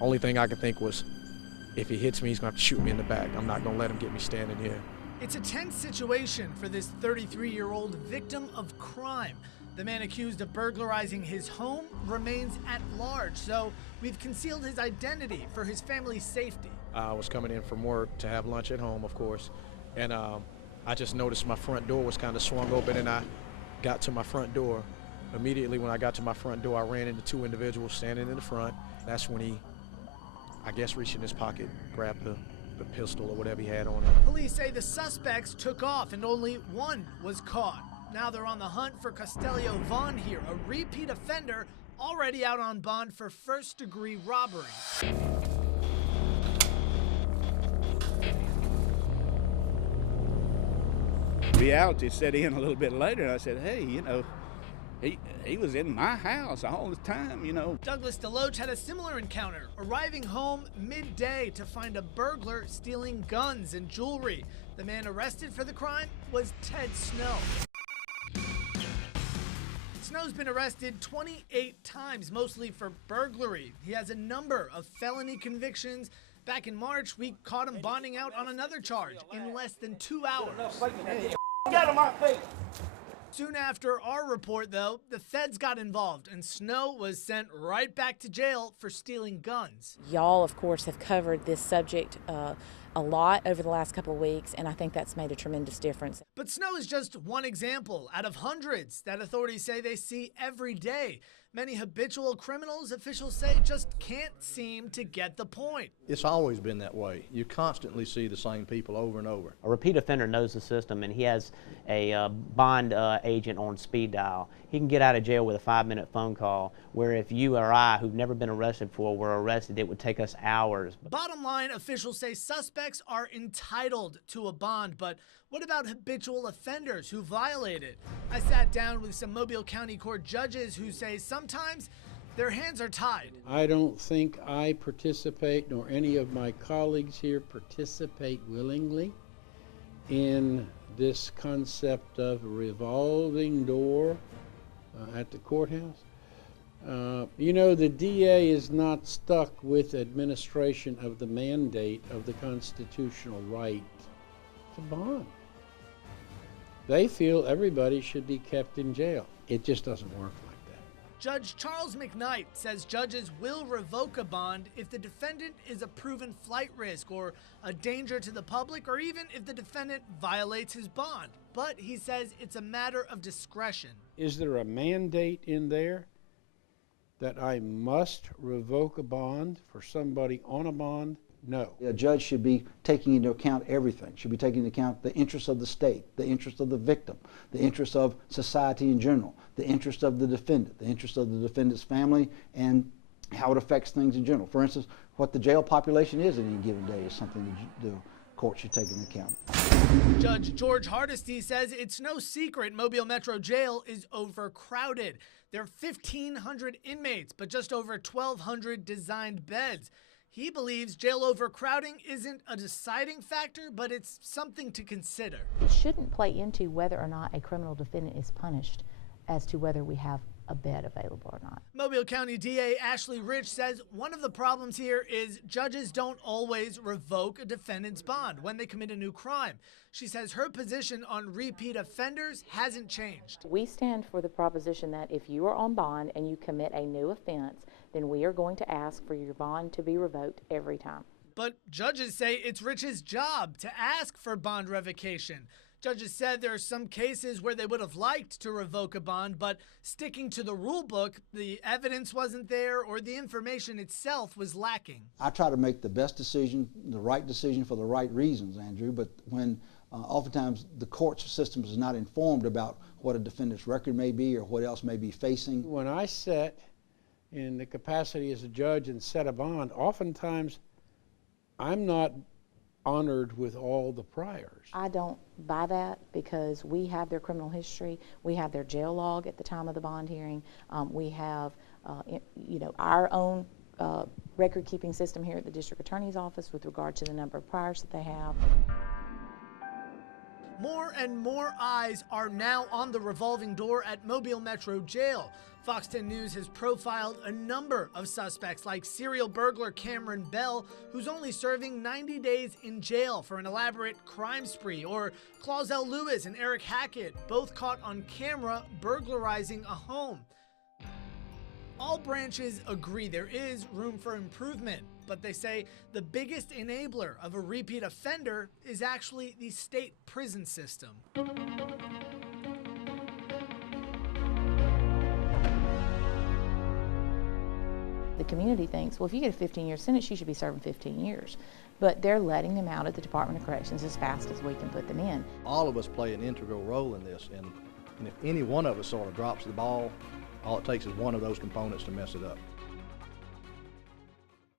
Only thing I could think was, if he hits me, he's going to have to shoot me in the back. I'm not going to let him get me standing here. It's a tense situation for this 33-year-old victim of crime. The man accused of burglarizing his home remains at large, so we've concealed his identity for his family's safety. I was coming in from work to have lunch at home, of course, and I just noticed my front door was kind of swung open, and I got to my front door. Immediately when I got to my front door, I ran into two individuals standing in the front. That's when he, I guess, reached in his pocket, grabbed the pistol or whatever he had on him. Police say the suspects took off and only one was caught. Now they're on the hunt for Castelio Vaughn here, a repeat offender already out on bond for first-degree robbery. Reality set in a little bit later, and I said, hey, you know, he was in my house all the time, you know. Douglas DeLoach had a similar encounter, arriving home midday to find a burglar stealing guns and jewelry. The man arrested for the crime was Ted Snow. Snow's been arrested 28 times, mostly for burglary. He has a number of felony convictions. Back in March, we caught him bonding out on another charge in less than 2 hours. Get him off me! Soon after our report, though, the feds got involved and Snow was sent right back to jail for stealing guns. Y'all, of course, have covered this subject a lot over the last couple of weeks, and I think that's made a tremendous difference. But Snow is just one example out of hundreds that authorities say they see every day. Many habitual criminals, officials say, just can't seem to get the point. It's always been that way. You constantly see the same people over and over. A repeat offender knows the system, and he has a bond agent on speed dial. He can get out of jail with a 5-minute phone call, where if you or I, who've never been arrested before, were arrested, it would take us hours. Bottom line, officials say suspects are entitled to a bond, but what about habitual offenders who violate it? I sat down with some Mobile County Court judges who say sometimes their hands are tied. I don't think I participate, nor any of my colleagues here participate willingly in this concept of a revolving door at the courthouse. You know, the DA is not stuck with administration of the mandate of the constitutional right to bond. They feel everybody should be kept in jail. It just doesn't work like that. Judge Charles McKnight says judges will revoke a bond if the defendant is a proven flight risk or a danger to the public, or even if the defendant violates his bond. But he says it's a matter of discretion. Is there a mandate in there that I must revoke a bond for somebody on a bond? No. A judge should be taking into account everything, should be taking into account the interests of the state, the interests of the victim, the interests of society in general, the interest of the defendant, the interest of the defendant's family, and how it affects things in general. For instance, what the jail population is at any given day is something that the court should take into account. Judge George Hardesty says it's no secret Mobile Metro Jail is overcrowded. There are 1,500 inmates, but just over 1,200 designed beds. He believes jail overcrowding isn't a deciding factor, but it's something to consider. It shouldn't play into whether or not a criminal defendant is punished as to whether we have a bed available or not. Mobile County DA Ashley Rich says one of the problems here is judges don't always revoke a defendant's bond when they commit a new crime. She says her position on repeat offenders hasn't changed. We stand for the proposition that if you are on bond and you commit a new offense, then we are going to ask for your bond to be revoked every time. But judges say it's Rich's job to ask for bond revocation. Judges said there are some cases where they would have liked to revoke a bond, but sticking to the rule book, the evidence wasn't there or the information itself was lacking. I try to make the best decision, the right decision for the right reasons, Andrew, but when oftentimes the court system is not informed about what a defendant's record may be or what else may be facing. When I sit in the capacity as a judge and set a bond, oftentimes I'm not honored with all the priors. I don't buy that because we have their criminal history, we have their jail log at the time of the bond hearing, we have our own record-keeping system here at the District Attorney's Office with regard to the number of priors that they have. More and more eyes are now on the revolving door at Mobile Metro Jail. Fox 10 News has profiled a number of suspects like serial burglar Cameron Bell, who's only serving 90 days in jail for an elaborate crime spree, or Clausel Lewis and Eric Hackett, both caught on camera burglarizing a home. All branches agree there is room for improvement, but they say the biggest enabler of a repeat offender is actually the state prison system. The community thinks, well, if you get a 15-year sentence, you should be serving 15 years. But they're letting them out at the Department of Corrections as fast as we can put them in. All of us play an integral role in this, and if any one of us sort of drops the ball, all it takes is one of those components to mess it up.